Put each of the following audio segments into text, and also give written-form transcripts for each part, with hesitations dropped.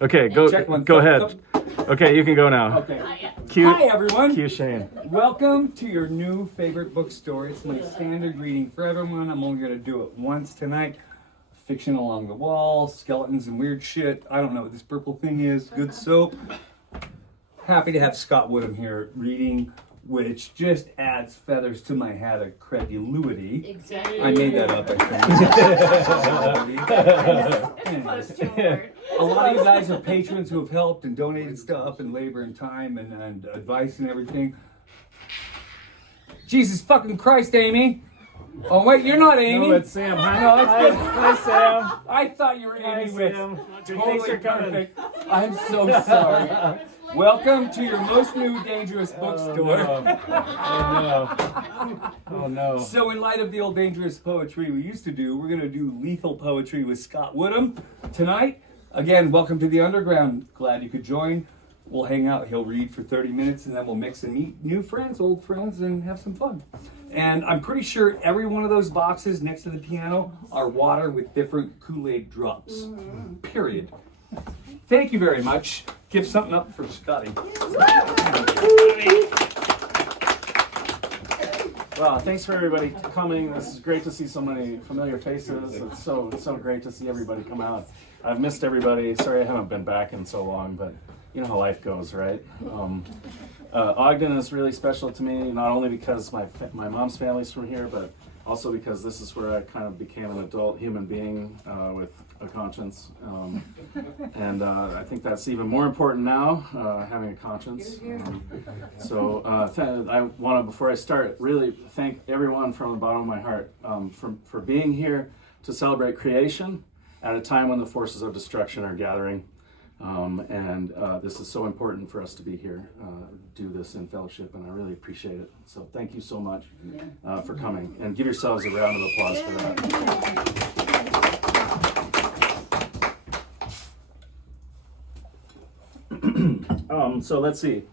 Okay, go ahead. Okay, you can go now. Okay. Cue, Hi, everyone. Cue Shane. Welcome to your new favorite bookstore. It's my standard reading for everyone. I'm only going to do it once tonight. Fiction along the wall, skeletons and weird shit. I don't know what this purple thing is. Good soap. Happy to have Scott Woodham here reading, which just adds feathers to my hat of credulity. Exactly. I made that up, I think. Close to a word. A lot of you guys are patrons who have helped and donated stuff and labor and time and advice and everything. Jesus fucking Christ, Amy. Oh, wait, you're not Amy. No, it's Sam. Hi, Sam. I thought you were Amy with Sam. totally perfect. I'm so sorry. Welcome to your most new dangerous bookstore. Oh no. So in light of the old dangerous poetry we used to do, we're going to do lethal poetry with Scott Woodham tonight. Again, welcome to the underground. Glad you could join. We'll hang out. He'll read for 30 minutes and then we'll mix and meet new friends, old friends, and have some fun. And I'm pretty sure every one of those boxes next to the piano are water with different Kool-Aid drops. Period. Thank you very much. Give something up for Scotty. Wow, thanks for everybody coming. This is great to see so many familiar faces. It's so great to see everybody come out. I've missed everybody. Sorry I haven't been back in so long, but you know how life goes, right? Ogden is really special to me, not only because my mom's family's from here, but also because this is where I kind of became an adult human being with a conscience. And I think that's even more important now, having a conscience. I want to, before I start, really thank everyone from the bottom of my heart for being here to celebrate creation at a time when the forces of destruction are gathering. This is so important for us to be here, do this in fellowship, and I really appreciate it. So thank you so much for coming, and give yourselves a round of applause for that. So let's see.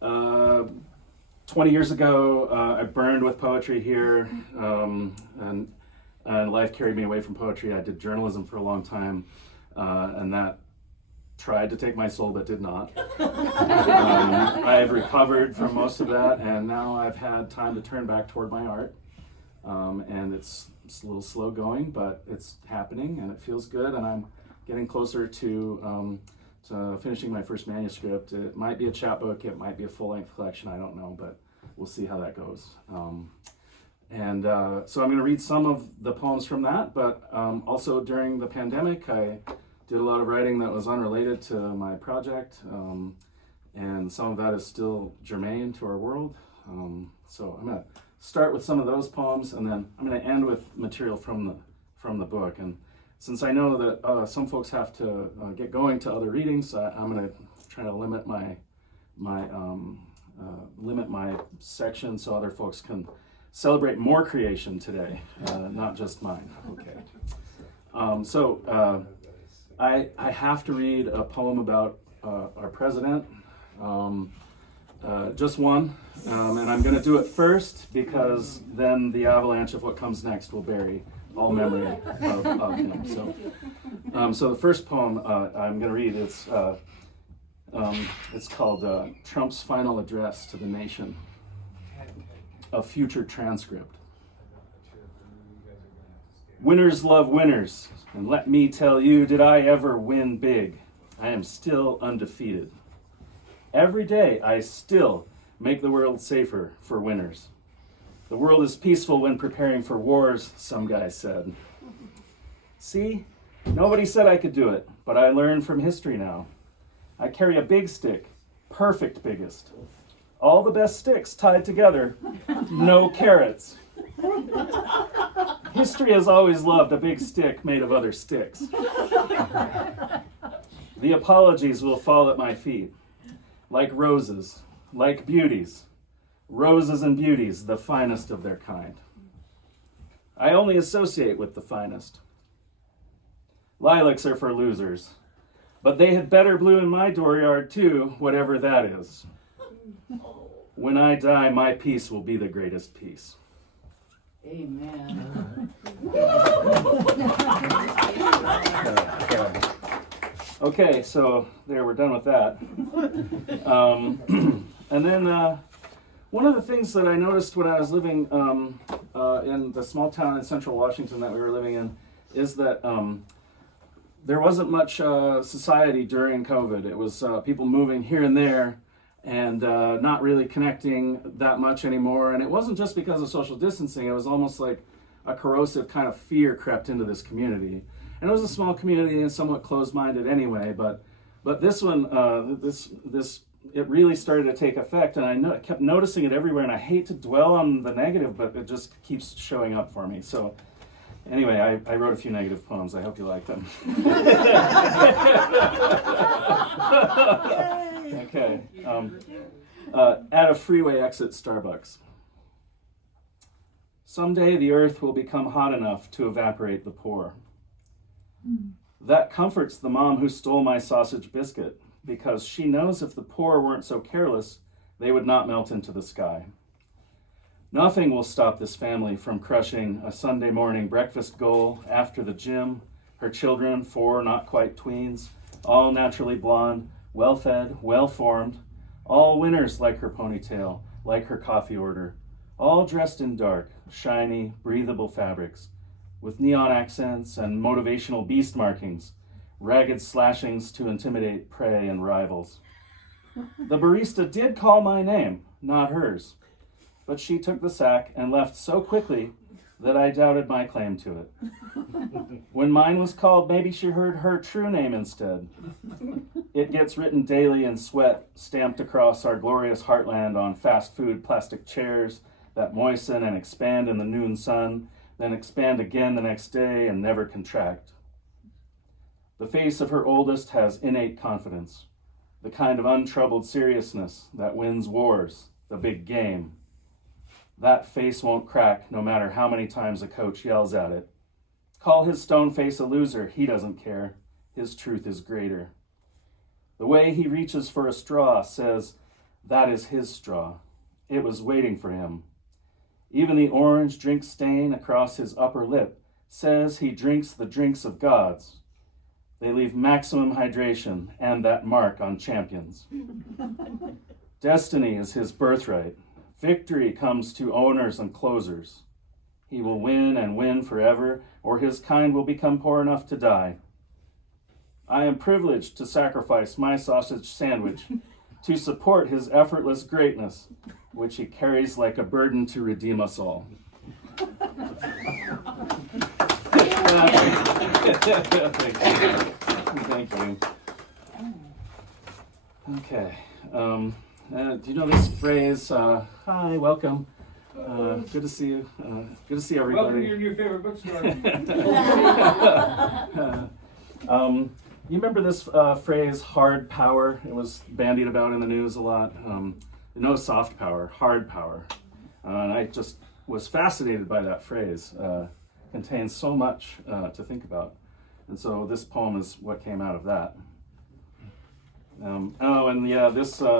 20 years ago, I burned with poetry here, and life carried me away from poetry. I did journalism for a long time, and that tried to take my soul but did not. I have recovered from most of that, and now I've had time to turn back toward my art. And it's a little slow going, but it's happening and it feels good, and I'm getting closer to finishing my first manuscript. It might be a chapbook, it might be a full-length collection, I don't know, but we'll see how that goes. So I'm going to read some of the poems from that, but also during the pandemic, I did a lot of writing that was unrelated to my project, and some of that is still germane to our world. So I'm going to start with some of those poems, and then I'm going to end with material from the book. And since I know that some folks have to get going to other readings, I'm going to try to limit my section so other folks can celebrate more creation today, not just mine. Okay. I have to read a poem about our president, just one, and I'm going to do it first because then the avalanche of what comes next will bury all memory of him. So the first poem I'm going to read, it's called Trump's Final Address to the Nation, a future transcript. Winners love winners, and let me tell you, did I ever win big? I am still undefeated. Every day I still make the world safer for winners. The world is peaceful when preparing for wars, some guy said. See, nobody said I could do it, but I learned from history now. I carry a big stick, perfect biggest. All the best sticks tied together, no carrots. History has always loved a big stick made of other sticks. The apologies will fall at my feet, like roses, like beauties, roses and beauties, the finest of their kind. I only associate with the finest. Lilacs are for losers, but they had better bloom in my dooryard too, whatever that is. When I die, my peace will be the greatest peace. Amen. Okay, so there, we're done with that. And then one of the things that I noticed when I was living in the small town in central Washington that we were living in is that there wasn't much society during COVID. It was people moving here and there and not really connecting that much anymore. And it wasn't just because of social distancing. It was almost like a corrosive kind of fear crept into this community. And it was a small community and somewhat closed-minded anyway. But this one, it really started to take effect. And I kept noticing it everywhere. And I hate to dwell on the negative, but it just keeps showing up for me. So anyway, I wrote a few negative poems. I hope you like them. Okay. At a freeway exit Starbucks. Someday the earth will become hot enough to evaporate the poor. That comforts the mom who stole my sausage biscuit, because she knows if the poor weren't so careless, they would not melt into the sky. Nothing will stop this family from crushing a Sunday morning breakfast goal after the gym. Her children, 4 not quite tweens, all naturally blonde, well-fed, well-formed, all winners like her ponytail, like her coffee order, all dressed in dark, shiny, breathable fabrics, with neon accents and motivational beast markings, ragged slashings to intimidate prey and rivals. The barista did call my name, not hers, but she took the sack and left so quickly that I doubted my claim to it. When mine was called, maybe she heard her true name instead. It gets written daily in sweat, stamped across our glorious heartland on fast food plastic chairs that moisten and expand in the noon sun, then expand again the next day and never contract. The face of her oldest has innate confidence, the kind of untroubled seriousness that wins wars, the big game. That face won't crack no matter how many times a coach yells at it. Call his stone face a loser, he doesn't care. His truth is greater. The way he reaches for a straw says, that is his straw. It was waiting for him. Even the orange drink stain across his upper lip says he drinks the drinks of gods. They leave maximum hydration and that mark on champions. Destiny is his birthright. Victory comes to owners and closers. He will win and win forever, or his kind will become poor enough to die. I am privileged to sacrifice my sausage sandwich to support his effortless greatness, which he carries like a burden to redeem us all. Thank you. Okay. Do you know this phrase? Hi, welcome. Good to see you. Good to see everybody. Welcome to your new favorite bookstore. You remember this phrase, hard power? It was bandied about in the news a lot. No soft power, hard power. And I just was fascinated by that phrase. Contains so much to think about. And so this poem is what came out of that.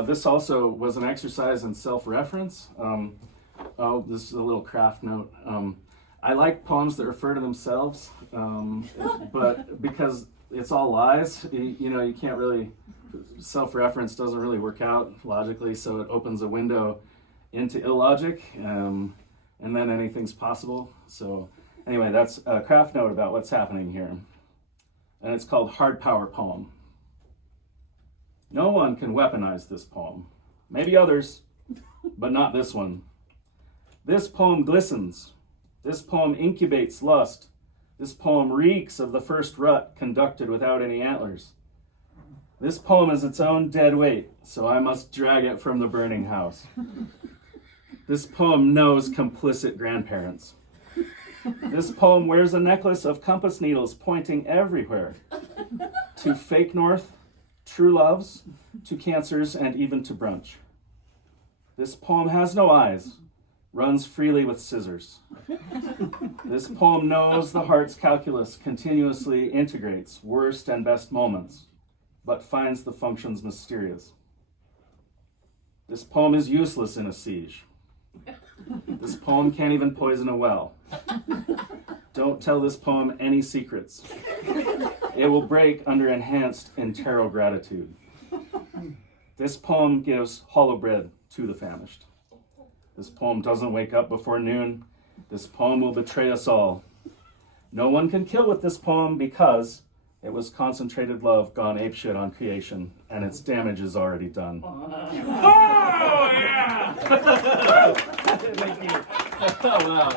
This also was an exercise in self-reference. This is a little craft note. I like poems that refer to themselves, but because it's all lies, you can't really, self-reference doesn't really work out logically, so it opens a window into illogic, and then anything's possible. So anyway, that's a craft note about what's happening here. And it's called Hard Power Poem. No one can weaponize this poem. Maybe others, but not this one. This poem glistens. This poem incubates lust. This poem reeks of the first rut conducted without any antlers. This poem is its own dead weight, so I must drag it from the burning house. This poem knows complicit grandparents. This poem wears a necklace of compass needles pointing everywhere, to fake north, true loves, to cancers, and even to brunch. This poem has no eyes, runs freely with scissors. This poem knows the heart's calculus continuously integrates worst and best moments, but finds the functions mysterious. This poem is useless in a siege. This poem can't even poison a well. Don't tell this poem any secrets. It will break under enhanced entero gratitude. This poem gives hollow bread to the famished. This poem doesn't wake up before noon. This poem will betray us all. No one can kill with this poem because it was concentrated love gone apeshit on creation, and its damage is already done. Oh, yeah! Thank you. Oh, wow.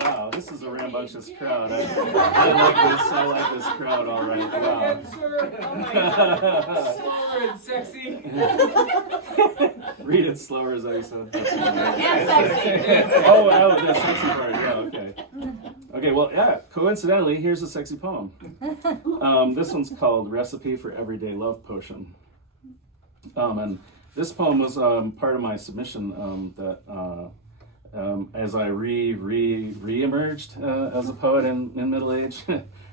Wow, this is a rambunctious crowd. I like this crowd all right. Wow. Yes, sir. Oh my God. Slower and sexy. Read it slower, as I said. And sexy. Oh, wow, the sexy part. Yeah, okay. Okay, well, yeah, coincidentally, here's a sexy poem. This one's called Recipe for Everyday Love Potion. And this poem was part of my submission that as I re-emerged as a poet in middle age,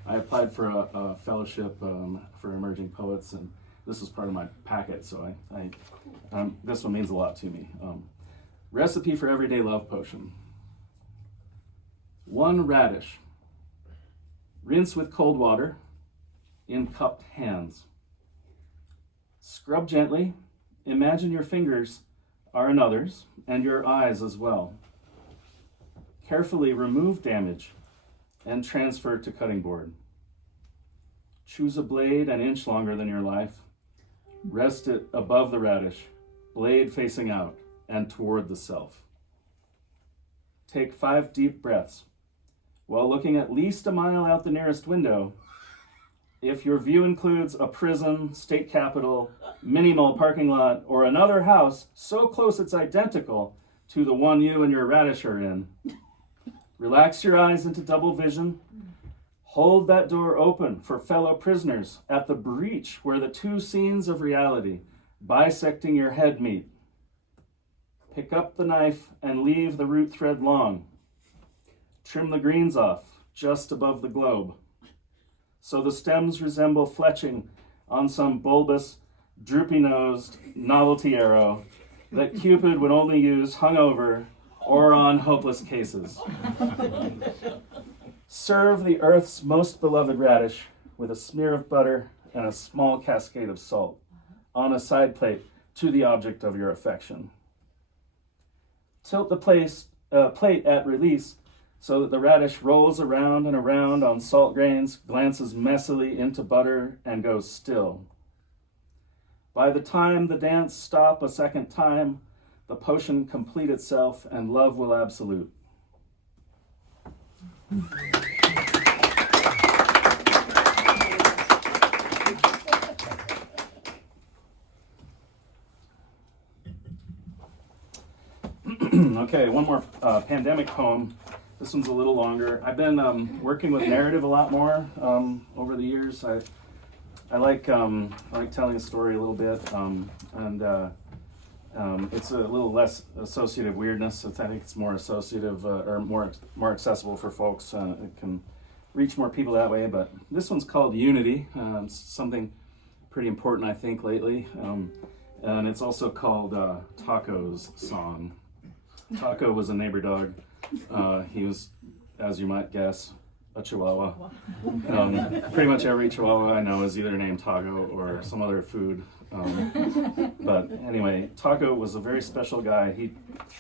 I applied for a fellowship for emerging poets, and this was part of my packet, so this one means a lot to me. Recipe for Everyday Love Potion. 1 radish. Rinse with cold water in cupped hands. Scrub gently. Imagine your fingers are another's and your eyes as well. Carefully remove damage and transfer to cutting board. Choose a blade an inch longer than your life. Rest it above the radish, blade facing out and toward the self. Take 5 deep breaths while looking at least a mile out the nearest window. If your view includes a prison, state capitol, mini-mall parking lot, or another house so close it's identical to the one you and your radish are in, relax your eyes into double vision. Hold that door open for fellow prisoners at the breach where the 2 scenes of reality bisecting your head meet. Pick up the knife and leave the root thread long. Trim the greens off just above the globe, so the stems resemble fletching on some bulbous, droopy-nosed novelty arrow that Cupid would only use hungover or on hopeless cases. Serve the earth's most beloved radish with a smear of butter and a small cascade of salt on a side plate to the object of your affection. Tilt the plate at release so that the radish rolls around and around on salt grains, glances messily into butter, and goes still. By the time the dance stop a second time, the potion complete itself and love will absolute. Okay, one more pandemic poem. This one's a little longer. I've been working with narrative a lot more over the years. I like telling a story a little bit, and it's a little less associative weirdness. I think it's more associative or more accessible for folks. It can reach more people that way. But this one's called Unity. It's something pretty important, I think, lately. And it's also called Taco's Song. Taco was a neighbor dog. He was, as you might guess, a Chihuahua. Pretty much every Chihuahua I know is either named Taco or some other food. But anyway, Taco was a very special guy.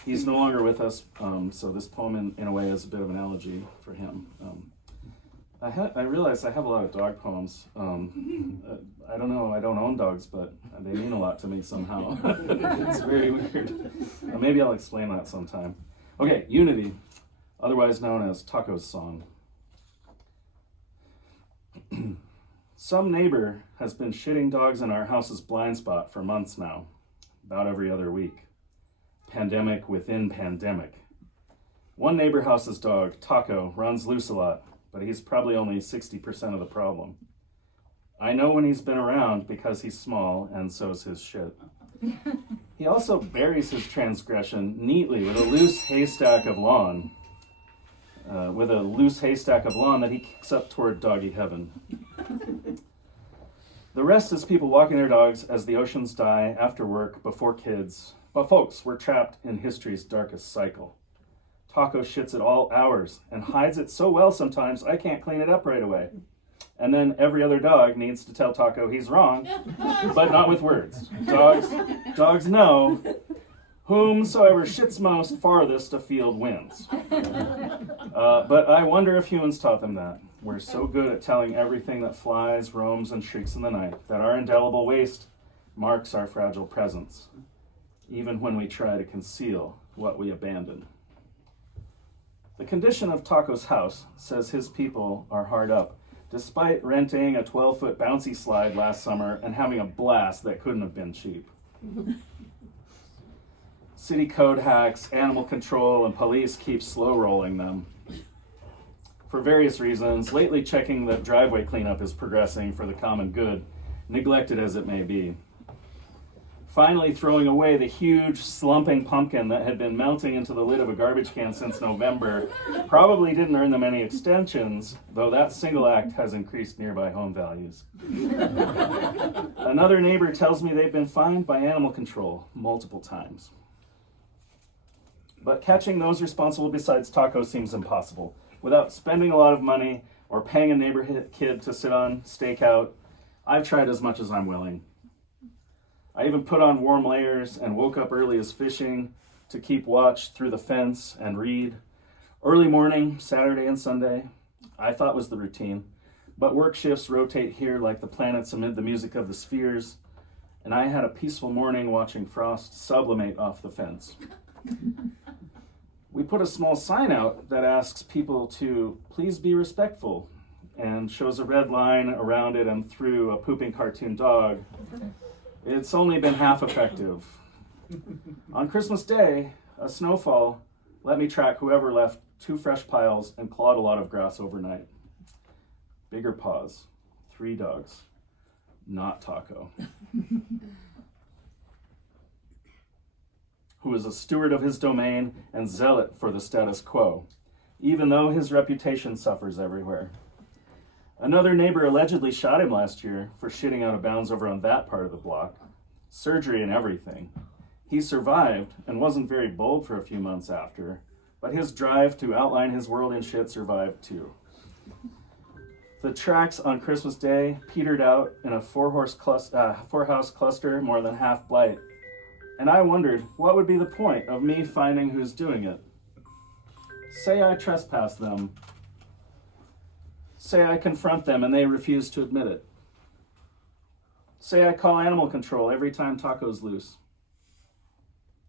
He's no longer with us, so this poem in a way is a bit of an elegy for him. I realize I have a lot of dog poems. I don't know, I don't own dogs, but they mean a lot to me somehow. It's very weird. Maybe I'll explain that sometime. Okay, Unity, otherwise known as Taco's Song. Some neighbor has been shitting dogs in our house's blind spot for months now, about every other week. Pandemic within pandemic. One neighbor house's dog, Taco, runs loose a lot, but he's probably only 60% of the problem. I know when he's been around because he's small and so's his shit. He also buries his transgression neatly with a loose haystack of lawn. That he kicks up toward doggy heaven. The rest is people walking their dogs as the oceans die, after work, before kids. But folks, we're trapped in history's darkest cycle. Taco shits at all hours and hides it so well sometimes I can't clean it up right away. And then every other dog needs to tell Taco he's wrong, but not with words. Dogs know whomsoever shits most farthest afield wins. But I wonder if humans taught them that. We're so good at telling everything that flies, roams, and shrieks in the night that our indelible waste marks our fragile presence, even when we try to conceal what we abandon. The condition of Taco's house says his people are hard up, despite renting a 12-foot bouncy slide last summer and having a blast that couldn't have been cheap. City code hacks, animal control, and police keep slow rolling them. For various reasons, lately checking that driveway cleanup is progressing for the common good, neglected as it may be. Finally throwing away the huge slumping pumpkin that had been melting into the lid of a garbage can since November probably didn't earn them any extensions, though that single act has increased nearby home values. Another neighbor tells me they've been fined by animal control multiple times. But catching those responsible besides Taco seems impossible. Without spending a lot of money or paying a neighborhood kid to sit on stakeout, I've tried as much as I'm willing. I even put on warm layers and woke up early as fishing to keep watch through the fence and read. Early morning, Saturday and Sunday, I thought was the routine, but work shifts rotate here like the planets amid the music of the spheres, and I had a peaceful morning watching frost sublimate off the fence. We put a small sign out that asks people to please be respectful and shows a red line around it and through a pooping cartoon dog. It's only been half effective. On Christmas Day, a snowfall let me track whoever left 2 fresh piles and clawed a lot of grass overnight. Bigger paws, 3 dogs, not Taco. Who is a steward of his domain and zealot for the status quo, even though his reputation suffers everywhere. Another neighbor allegedly shot him last year for shitting out of bounds over on that part of the block. Surgery and everything. He survived and wasn't very bold for a few months after, but his drive to outline his world in shit survived too. The tracks on Christmas Day petered out in a 4-house cluster more than half blight. And I wondered, what would be the point of me finding who's doing it? Say I trespass them. Say I confront them and they refuse to admit it. Say I call animal control every time Taco's loose.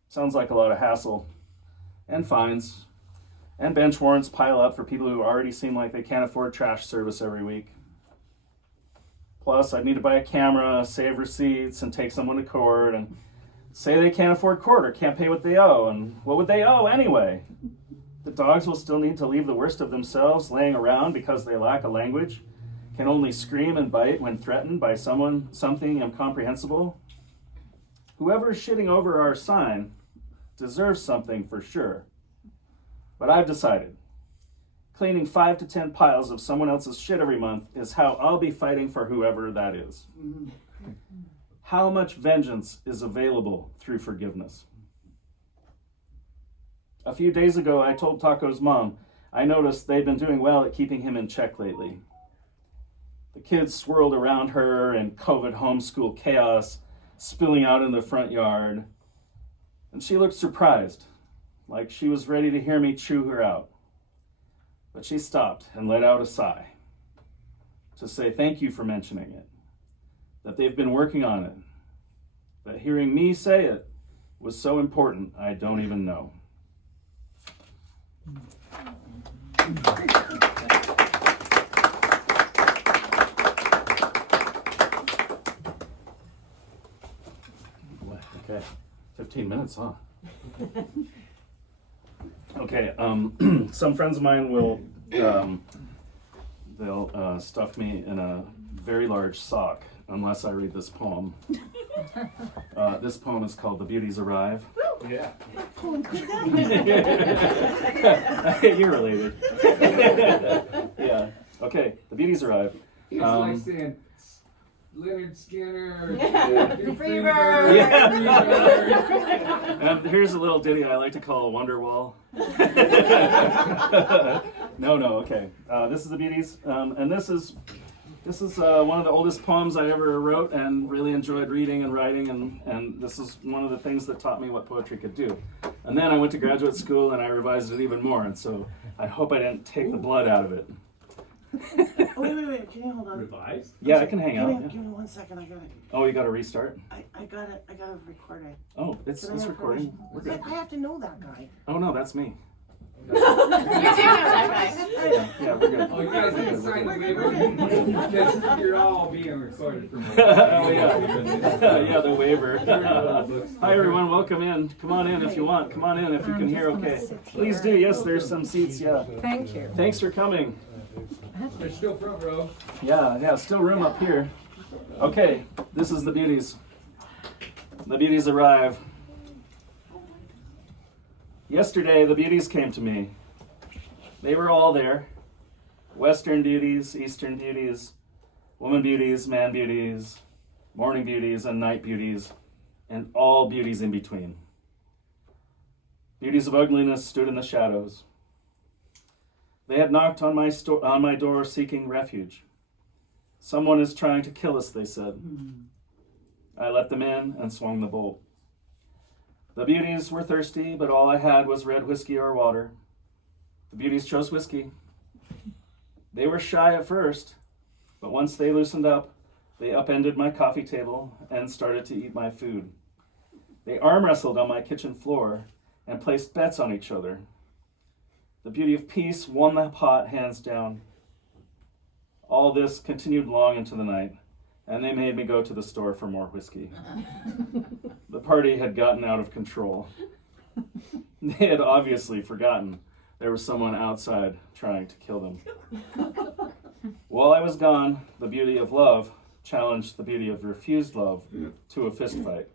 Sounds like a lot of hassle. And fines. And bench warrants pile up for people who already seem like they can't afford trash service every week. Plus, I'd need to buy a camera, save receipts, and take someone to court, and say they can't afford court or can't pay what they owe, and what would they owe anyway? The dogs will still need to leave the worst of themselves laying around because they lack a language, can only scream and bite when threatened by something incomprehensible. Whoever's shitting over our sign deserves something for sure. But I've decided, cleaning 5 to 10 piles of someone else's shit every month is how I'll be fighting for whoever that is. How much vengeance is available through forgiveness? A few days ago, I told Taco's mom I noticed they'd been doing well at keeping him in check lately. The kids swirled around her in COVID homeschool chaos, spilling out in the front yard. And she looked surprised, like she was ready to hear me chew her out. But she stopped and let out a sigh to say thank you for mentioning it, that they've been working on it, that hearing me say it was so important I don't even know. Okay, 15 minutes, huh? Okay, some friends of mine will, they'll stuff me in a very large sock unless I read this poem. This poem is called The Beauties Arrive. Yeah. You're related. Yeah, okay, The Beauties Arrive. It's like saying, Leonard Skinner. Freebird. And here's a little ditty I like to call Wonderwall. No, okay. This is the Beauties, and this is one of the oldest poems I ever wrote, and really enjoyed reading and writing, and this is one of the things that taught me what poetry could do. And then I went to graduate school and I revised it even more, and so I hope I didn't take the blood out of it. Wait. Can you hold on? Revised? Yeah, I can hang out. Give me 1 second. I got it. Oh, you got to restart? I got it. I got to record it. Oh, it's Can I have recording. permission? We're good. I have to know that guy. Oh no, that's me. You do know that guy. Yeah, we're good. Oh, you guys need to sign the waiver because you're all being recorded from. Oh yeah, yeah, the waiver. Hi everyone, welcome in. Come on in if you want. Come on in if you can hear okay. Please do. Yes, there's some seats. Yeah. Thank you. Thanks for coming. They're still front row. Yeah, still room up here. Okay, this is the Beauties. The Beauties arrive. Yesterday, the Beauties came to me. They were all there. Western beauties, Eastern beauties, woman beauties, man beauties, morning beauties, and night beauties, and all beauties in between. Beauties of ugliness stood in the shadows. They had knocked on my door seeking refuge. Someone is trying to kill us, they said. I let them in and swung the bolt. The beauties were thirsty, but all I had was red whiskey or water. The beauties chose whiskey. They were shy at first, but once they loosened up, they upended my coffee table and started to eat my food. They arm wrestled on my kitchen floor and placed bets on each other. The beauty of peace won the pot hands down. All this continued long into the night, and they made me go to the store for more whiskey. The party had gotten out of control. They had obviously forgotten there was someone outside trying to kill them. While I was gone, the beauty of love challenged the beauty of refused love to a fist fight.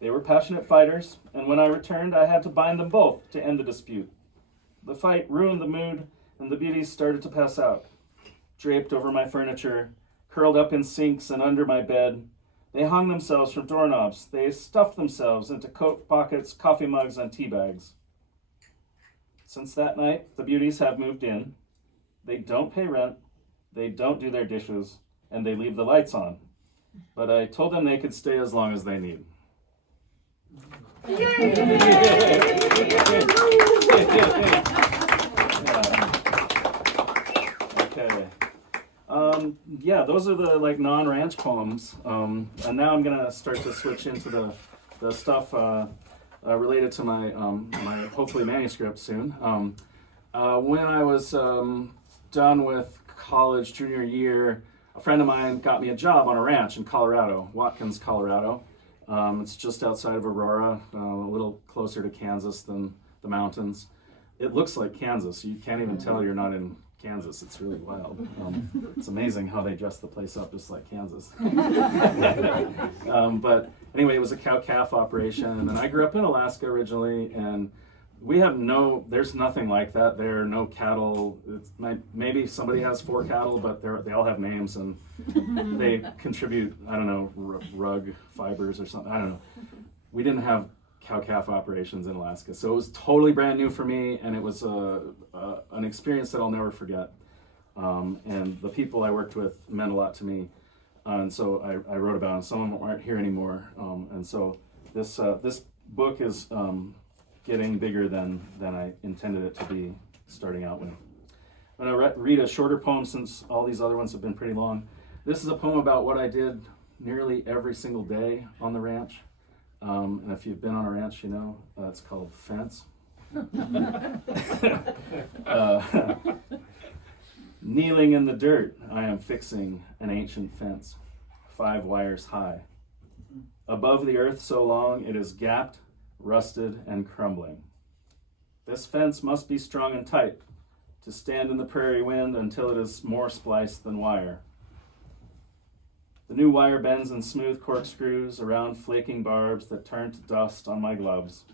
They were passionate fighters, and when I returned, I had to bind them both to end the dispute. The fight ruined the mood, and the beauties started to pass out. Draped over my furniture, curled up in sinks and under my bed, they hung themselves from doorknobs. They stuffed themselves into coat pockets, coffee mugs, and tea bags. Since that night, the beauties have moved in. They don't pay rent, they don't do their dishes, and they leave the lights on. But I told them they could stay as long as they need. Okay. Yeah, those are the non-ranch poems, and now I'm gonna start to switch into the stuff related to my my hopefully manuscript soon. When I was done with college junior year, a friend of mine got me a job on a ranch in Colorado, Watkins, Colorado. It's just outside of Aurora, a little closer to Kansas than the mountains. It looks like Kansas. You can't even tell you're not in Kansas. It's really wild. It's amazing how they dress the place up just like Kansas. But anyway, it was a cow-calf operation, and I grew up in Alaska originally, and we have there's nothing like that there. No cattle. Maybe somebody has 4 cattle, but they all have names, and they contribute, I don't know, rug fibers or something. I don't know. We didn't have cow-calf operations in Alaska, so it was totally brand new for me, and it was an experience that I'll never forget. And the people I worked with meant a lot to me, and so I wrote about them. Some of them aren't here anymore, and so this book is getting bigger than I intended it to be starting out with. I'm going to read a shorter poem since all these other ones have been pretty long. This is a poem about what I did nearly every single day on the ranch. And if you've been on a ranch, you know, it's called Fence. Kneeling in the dirt, I am fixing an ancient fence, 5 wires high. Above the earth so long it is gapped, rusted, and crumbling. This fence must be strong and tight to stand in the prairie wind until it is more spliced than wire. The new wire bends in smooth corkscrews around flaking barbs that turn to dust on my gloves.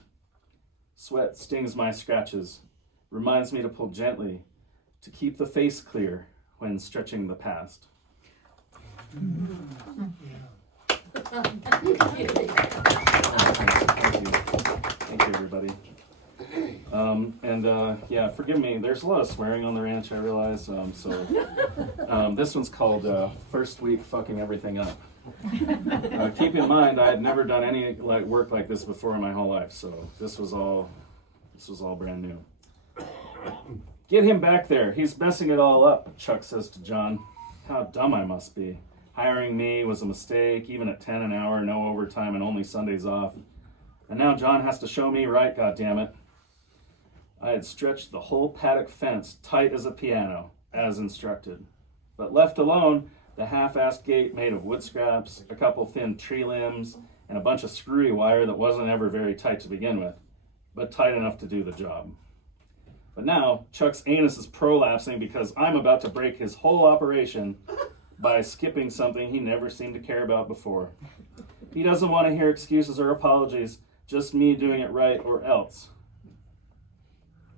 Sweat stings my scratches, reminds me to pull gently, to keep the face clear when stretching the past. Thank you, everybody. Yeah, forgive me. There's a lot of swearing on the ranch, I realize. This one's called First Week Fucking Everything Up. Keep in mind, I had never done any work like this before in my whole life, so this was all brand new. Get him back there. He's messing it all up, Chuck says to John. How dumb I must be. Hiring me was a mistake, even at 10 an hour, no overtime, and only Sundays off. And now John has to show me right, goddammit. I had stretched the whole paddock fence tight as a piano, as instructed. But left alone, the half-assed gate made of wood scraps, a couple thin tree limbs, and a bunch of screwy wire that wasn't ever very tight to begin with, but tight enough to do the job. But now, Chuck's anus is prolapsing because I'm about to break his whole operation by skipping something he never seemed to care about before. He doesn't want to hear excuses or apologies, just me doing it right or else.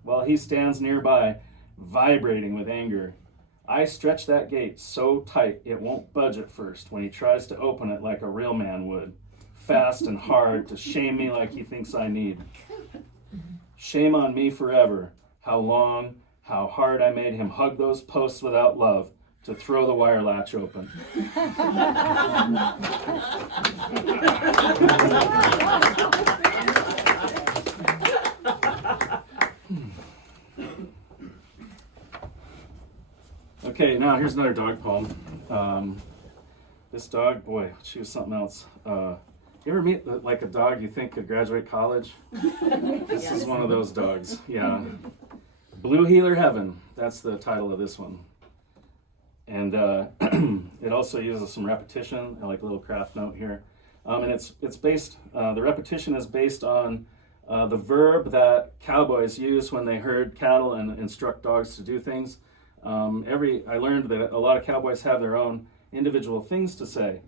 While he stands nearby, vibrating with anger, I stretch that gate so tight it won't budge at first when he tries to open it like a real man would, fast and hard to shame me like he thinks I need. Shame on me forever, how long, how hard I made him hug those posts without love to throw the wire latch open. Okay, now here's another dog poem. This dog, boy, she was something else. You ever meet like a dog you think could graduate college? This is one of those dogs, yeah. Blue Heeler Heaven, that's the title of this one. And it also uses some repetition, like a little craft note here. And it's based, the repetition is based on the verb that cowboys use when they herd cattle and instruct dogs to do things. I learned that a lot of cowboys have their own individual things to say.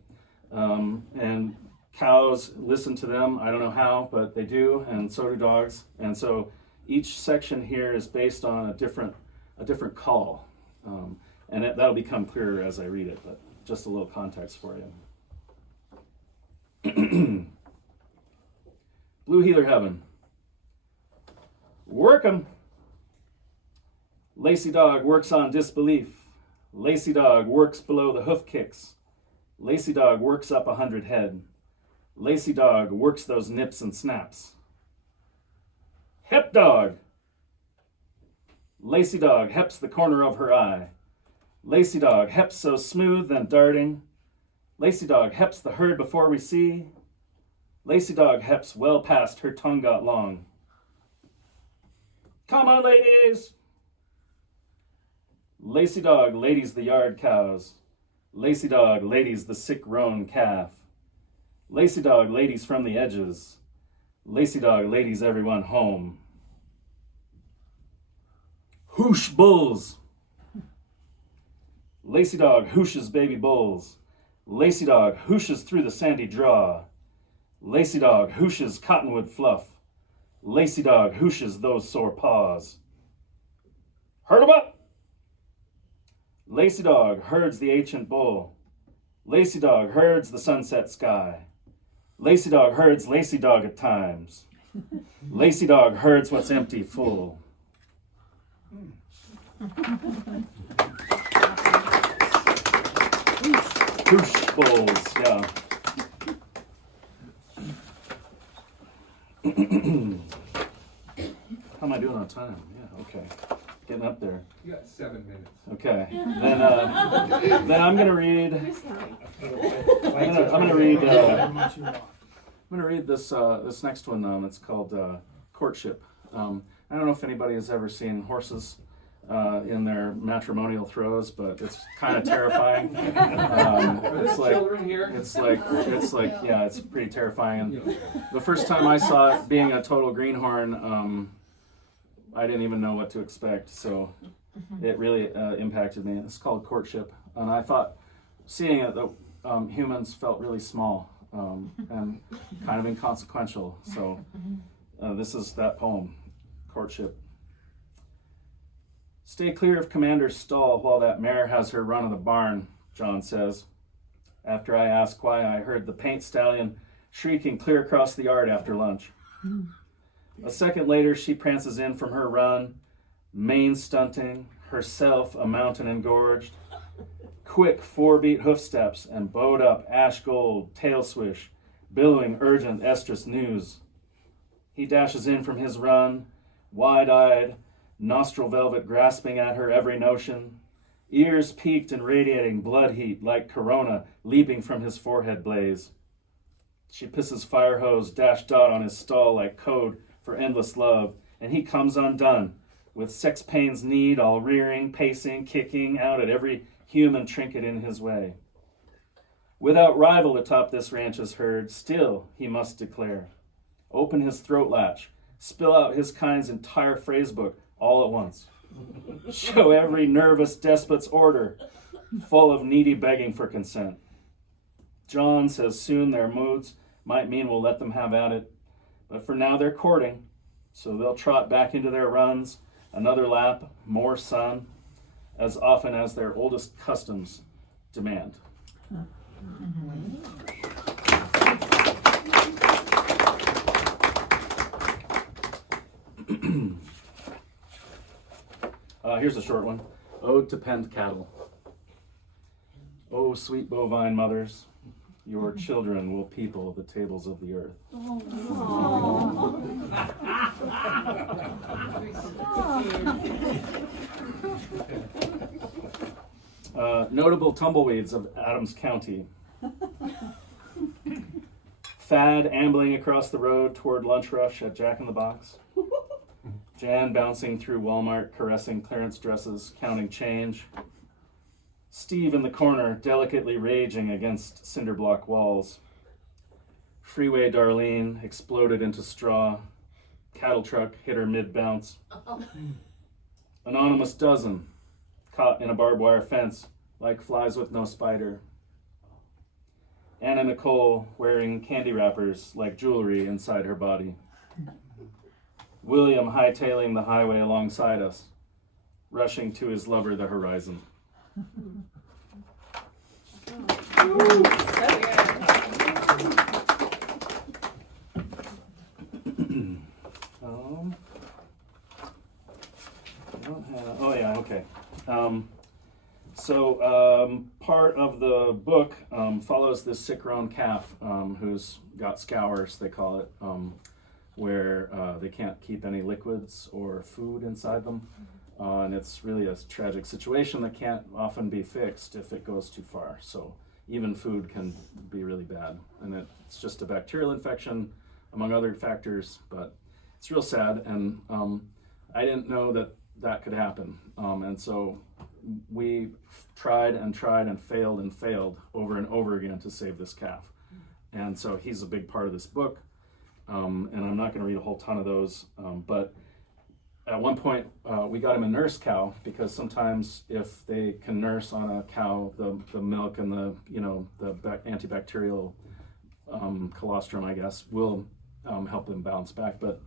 And cows listen to them, I don't know how, but they do, and so do dogs. And so each section here is based on a different call. And that'll become clearer as I read it, but just a little context for you. Blue Heeler Heaven. Work 'em. Lacy dog works on disbelief. Lacy dog works below the hoof kicks. Lacy dog works up 100 head. Lacy dog works those nips and snaps. Hep dog. Lacy dog heps the corner of her eye. Lacy dog heps so smooth and darting. Lacy dog heps the herd before we see. Lacy dog heps well past her tongue got long. Come on, ladies. Lacy dog ladies the yard cows. Lacy dog ladies the sick roan calf. Lacy dog ladies from the edges. Lacy dog ladies everyone home. Hoosh bulls. Lacy dog hooshes baby bulls. Lacy dog hooshes through the sandy draw. Lacy dog hooshes cottonwood fluff. Lacy dog hooshes those sore paws. Herd 'em up. Lacy dog herds the ancient bull. Lacy dog herds the sunset sky. Lacy dog herds lacy dog at times. Lacy dog herds what's empty full. Hoosh bulls, yeah. How am I doing on time? Yeah, okay. Getting up there. You got 7 minutes. Okay. Then I'm gonna read. I'm gonna read this next one. It's called Courtship. I don't know if anybody has ever seen horses in their matrimonial throes, but it's kind of terrifying. It's like Children here? it's like yeah, it's pretty terrifying. And the first time I saw it, being a total greenhorn, I didn't even know what to expect. So it really impacted me. It's called Courtship, and I thought seeing it that humans felt really small and kind of inconsequential. So this is that poem, Courtship. Stay clear of Commander's stall while that mare has her run of the barn, John says. after I ask why I heard the paint stallion shrieking clear across the yard after lunch. A second later, she prances in from her run, mane stunting, herself a mountain engorged. Quick 4-beat hoof steps and bowed up ash gold tail swish, billowing urgent estrus news. He dashes in from his run, wide-eyed, nostril velvet grasping at her every notion, ears peaked and radiating blood heat like corona leaping from his forehead blaze. She pisses fire hose dash dot on his stall like code for endless love, and he comes undone, with sex pain's need all rearing, pacing, kicking out at every human trinket in his way. Without rival atop this ranch's herd, still he must declare. Open his throat latch, spill out his kind's entire phrasebook all at once. Show every nervous despot's order, full of needy begging for consent. John says soon their moods might mean we'll let them have at it, but for now they're courting, so they'll trot back into their runs, another lap, more sun, as often as their oldest customs demand. Here's a short one. Ode to penned cattle. Oh, sweet bovine mothers, your children will people the tables of the earth. Notable tumbleweeds of Adams County. Thad ambling across the road toward lunch rush at Jack in the Box. Jan bouncing through Walmart, caressing clearance dresses, counting change. Steve in the corner, delicately raging against cinder block walls. Freeway Darlene exploded into straw. Cattle truck hit her mid-bounce. Anonymous dozen, caught in a barbed wire fence, like flies with no spider. Anna Nicole wearing candy wrappers like jewelry inside her body. William hightailing the highway alongside us, rushing to his lover the horizon. Part of the book follows this sick-grown calf who's got scours, they call it, where they can't keep any liquids or food inside them. And it's really a tragic situation that can't often be fixed if it goes too far. So even food can be really bad. And it's just a bacterial infection, among other factors, but it's real sad. And I didn't know that could happen. And so we tried and failed over and over again to save this calf. And so he's a big part of this book. And I'm not going to read a whole ton of those, but at one point we got him a nurse cow, because sometimes if they can nurse on a cow, the milk and the antibacterial colostrum, I guess, will help them bounce back. But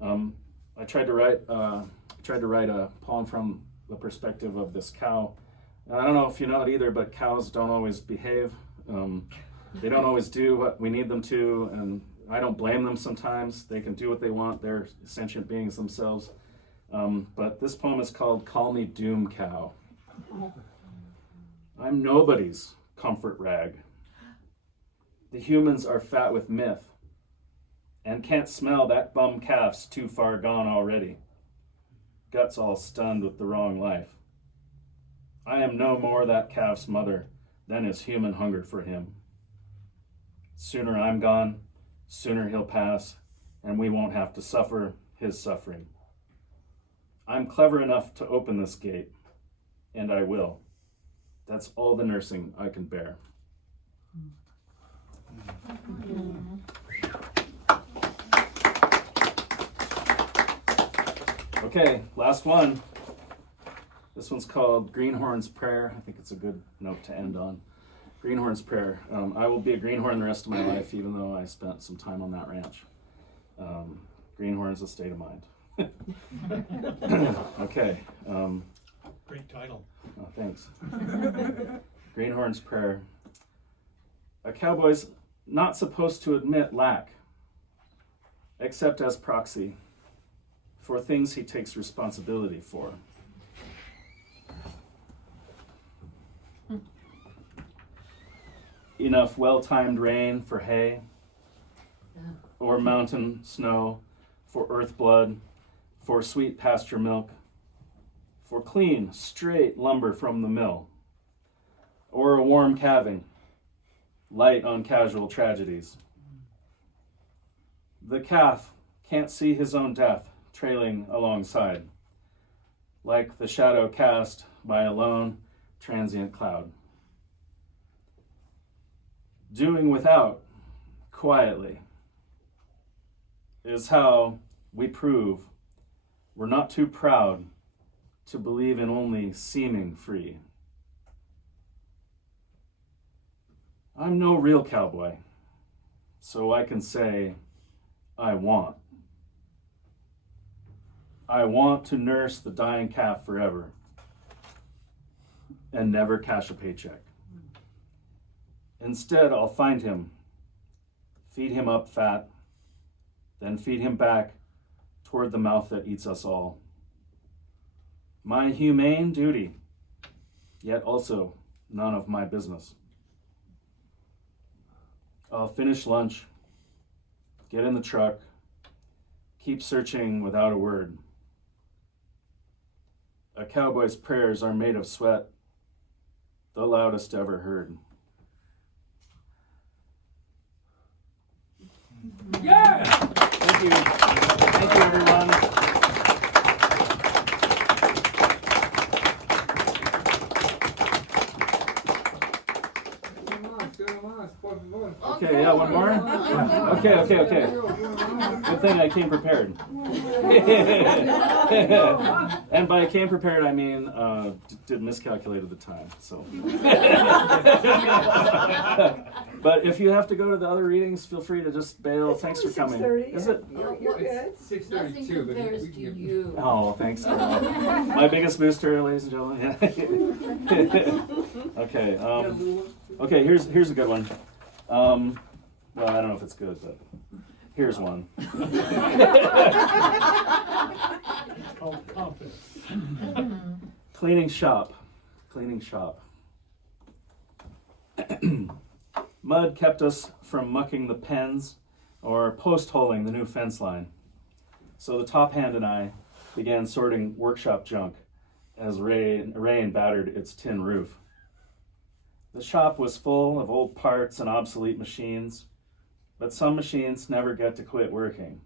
I tried to write a poem from the perspective of this cow. And I don't know if you know it either, but cows don't always behave. They don't always do what we need them to, and I don't blame them sometimes. They can do what they want. They're sentient beings themselves. But this poem is called Call Me Doom Cow. I'm nobody's comfort rag. The humans are fat with myth and can't smell that bum calf's too far gone already. Guts all stunned with the wrong life. I am no more that calf's mother than is human hunger for him. Sooner I'm gone, sooner he'll pass, and we won't have to suffer his suffering. I'm clever enough to open this gate, and I will. That's all the nursing I can bear. Okay, last one. This one's called Greenhorn's Prayer. I think it's a good note to end on. Greenhorn's Prayer. I will be a greenhorn the rest of my life, even though I spent some time on that ranch. Greenhorn's a state of mind. Okay. Great title. Oh, thanks. Greenhorn's Prayer. A cowboy's not supposed to admit lack, except as proxy for things he takes responsibility for. Enough well-timed rain for hay, or mountain snow for earth blood, for sweet pasture milk, for clean, straight lumber from the mill, or a warm calving, light on casual tragedies. The calf can't see his own death trailing alongside, like the shadow cast by a lone, transient cloud. Doing without, quietly, is how we prove we're not too proud to believe in only seeming free. I'm no real cowboy, so I can say, I want. I want to nurse the dying calf forever and never cash a paycheck. Instead, I'll find him, feed him up fat, then feed him back toward the mouth that eats us all. My humane duty, yet also none of my business. I'll finish lunch, get in the truck, keep searching without a word. A cowboy's prayers are made of sweat, the loudest ever heard. Yeah! Thank you. Thank you, everyone. Okay, yeah, one more? Okay. Good thing I came prepared. And by came prepared, I mean did miscalculated the time. So, but if you have to go to the other readings, feel free to just bail. Thanks for coming. Is it? You're good. 6:32. Nothing compares to you. Oh, thanks, girl. My biggest booster, ladies and gentlemen. Okay. Okay. Here's a good one. Well, I don't know if it's good, but here's one. It's called confidence. Cleaning shop. Mud kept us from mucking the pens or post-holing the new fence line. So the top hand and I began sorting workshop junk as rain battered its tin roof. The shop was full of old parts and obsolete machines, but some machines never get to quit working.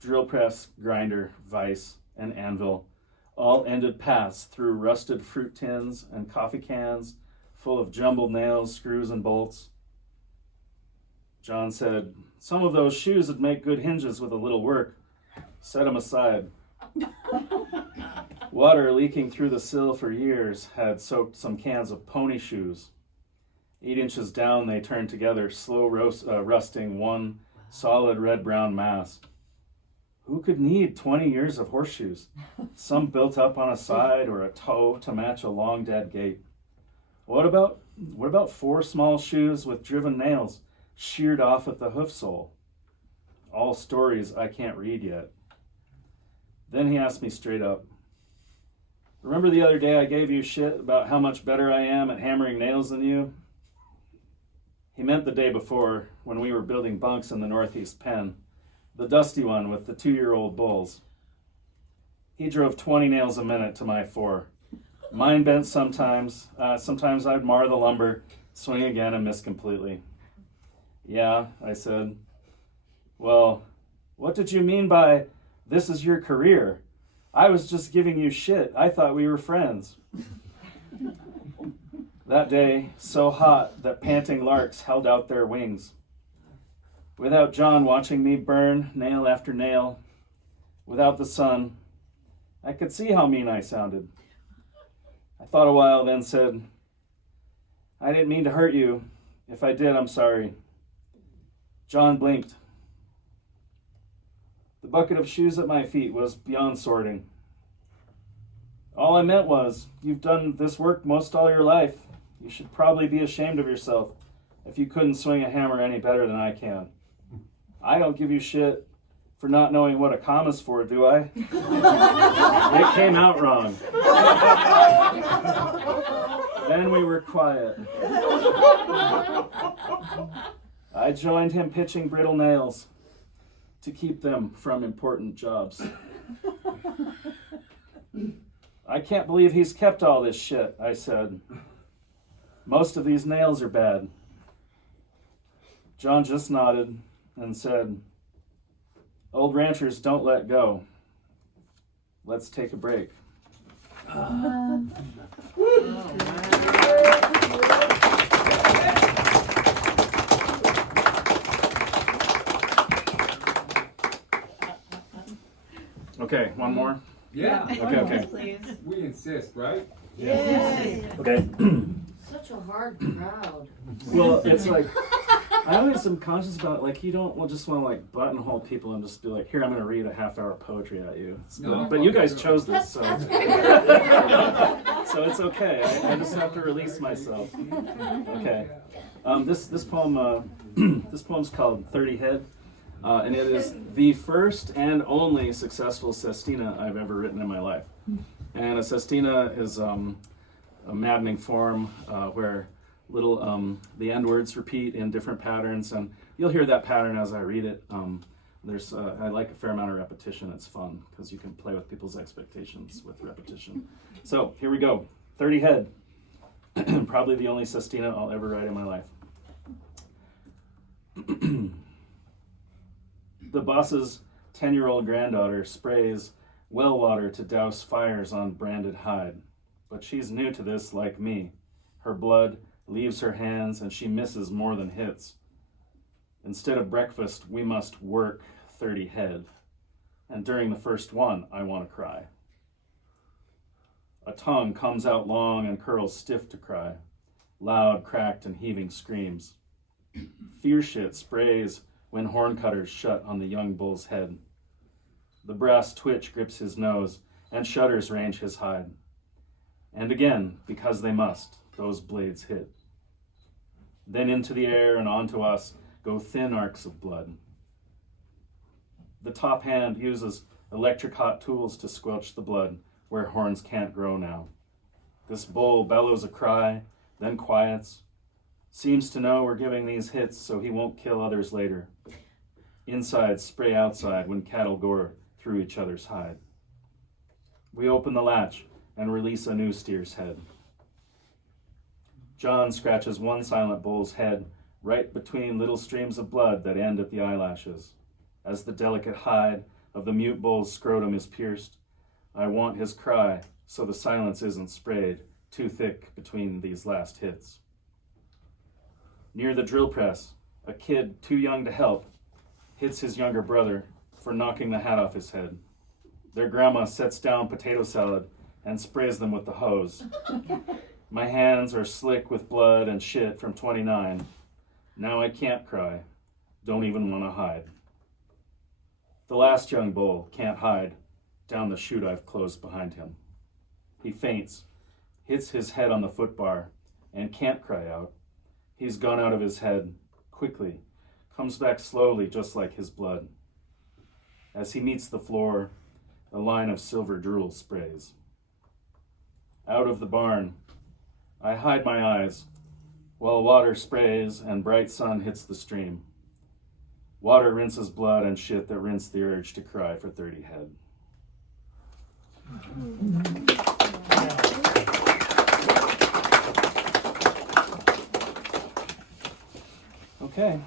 Drill press, grinder, vise, and anvil all ended paths through rusted fruit tins and coffee cans full of jumbled nails, screws, and bolts. John said, "Some of those shoes would make good hinges with a little work. Set them aside." Water leaking through the sill for years had soaked some cans of pony shoes. 8 inches down, they turned together, slow rusting one solid red-brown mass. Who could need 20 years of horseshoes, some built up on a side or a toe to match a long-dead gait? What about 4 small shoes with driven nails sheared off at the hoof sole? All stories I can't read yet. Then he asked me straight up, "Remember the other day I gave you shit about how much better I am at hammering nails than you?" He meant the day before when we were building bunks in the northeast pen, the dusty one with the 2-year-old bulls. He drove 20 nails a minute to my 4. Mine bent sometimes. Sometimes I'd mar the lumber, swing again, and miss completely. "Yeah," I said. "Well, what did you mean by 'this is your career'? I was just giving you shit. I thought we were friends." That day, so hot that panting larks held out their wings. Without John watching me burn nail after nail, without the sun, I could see how mean I sounded. I thought a while, then said, "I didn't mean to hurt you. If I did, I'm sorry." John blinked. The bucket of shoes at my feet was beyond sorting. "All I meant was, you've done this work most all your life. You should probably be ashamed of yourself if you couldn't swing a hammer any better than I can. I don't give you shit for not knowing what a comma's for, do I? It came out wrong. Then we were quiet. I joined him pitching brittle nails to keep them from important jobs. I can't believe he's kept all this shit, I said. Most of these nails are bad. John just nodded and said, old ranchers don't let go. Let's take a break. Okay, one more? Yeah. Okay. Please. We insist, right? Yes. Okay. Such a hard crowd. Well, it's like, I always am conscious about, like, you don't just want to, like, buttonhole people and just be like, here, I'm going to read a half-hour poetry at you. But you guys chose this, so. So it's okay. I just have to release myself. Okay. This poem, this poem's called 30 Head. And it is the first and only successful sestina I've ever written in my life. And a sestina is a maddening form where little the end words repeat in different patterns, and you'll hear that pattern as I read it. There's I like a fair amount of repetition. It's fun because you can play with people's expectations with repetition. So here we go. 30 Head. Probably the only sestina I'll ever write in my life. The boss's 10-year-old granddaughter sprays well water to douse fires on branded hide. But she's new to this like me. Her blood leaves her hands and she misses more than hits. Instead of breakfast, we must work 30 head. And during the first one, I want to cry. A tongue comes out long and curls stiff to cry. Loud, cracked, and heaving screams. Fear shit sprays when horn cutters shut on the young bull's head. The brass twitch grips his nose, and shudders range his hide. And again, because they must, those blades hit. Then into the air and onto us go thin arcs of blood. The top hand uses electric hot tools to squelch the blood where horns can't grow now. This bull bellows a cry, then quiets, seems to know we're giving these hits so he won't kill others later. Inside spray outside when cattle gore through each other's hide. We open the latch and release a new steer's head. John scratches one silent bull's head right between little streams of blood that end at the eyelashes. As the delicate hide of the mute bull's scrotum is pierced, I want his cry so the silence isn't sprayed too thick between these last hits. Near the drill press, a kid too young to help hits his younger brother for knocking the hat off his head. Their grandma sets down potato salad and sprays them with the hose. My hands are slick with blood and shit from 29. Now I can't cry, don't even want to hide. The last young bull can't hide down the chute I've closed behind him. He faints, hits his head on the footbar, and can't cry out. He's gone out of his head, quickly, comes back slowly just like his blood. As he meets the floor, a line of silver drool sprays. Out of the barn, I hide my eyes, while water sprays and bright sun hits the stream. Water rinses blood and shit that rinse the urge to cry for 30 head. Okay.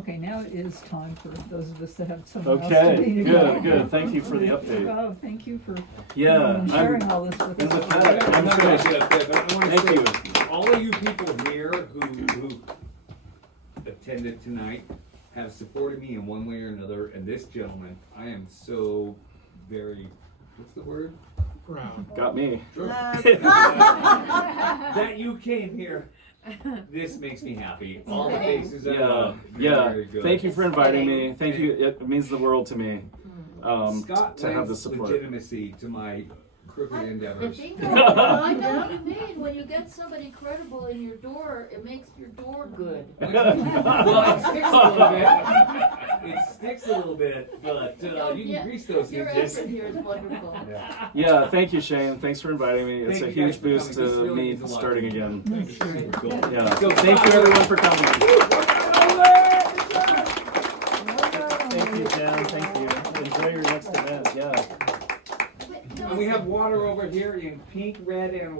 Okay, now it is time for those of us that have someone else to Okay, read good, about. good. Thank you for the update. Oh, thank you for Yeah, sharing I'm, all this with and us. with that, I'm not gonna sure. say that, but I want to Thank say, you. all of you people here who attended tonight have supported me in one way or another, and this gentleman, I am so very, what's the word? Proud. Got me. That you came here. This makes me happy. All the faces I Yeah, love. yeah. Very good. Thank you for inviting me. Thank you. It means the world to me Scott to have the lends support. legitimacy to my crooked endeavors. Bingo. I know what you mean. When you get somebody credible in your door, it makes your door good. Well, it sticks a little bit. It sticks a little bit, but you can grease those Your hinges. effort here is wonderful. Yeah, thank you, Shane. Thanks for inviting me. It's Thank a you guys huge for boost coming. This to really me means a lot. starting again. Super cool. Yeah. So Thank you everyone for coming. Thank Thank you, Jen. Thank you. Enjoy your next event. Yeah. And we have water over here in pink, red, and white.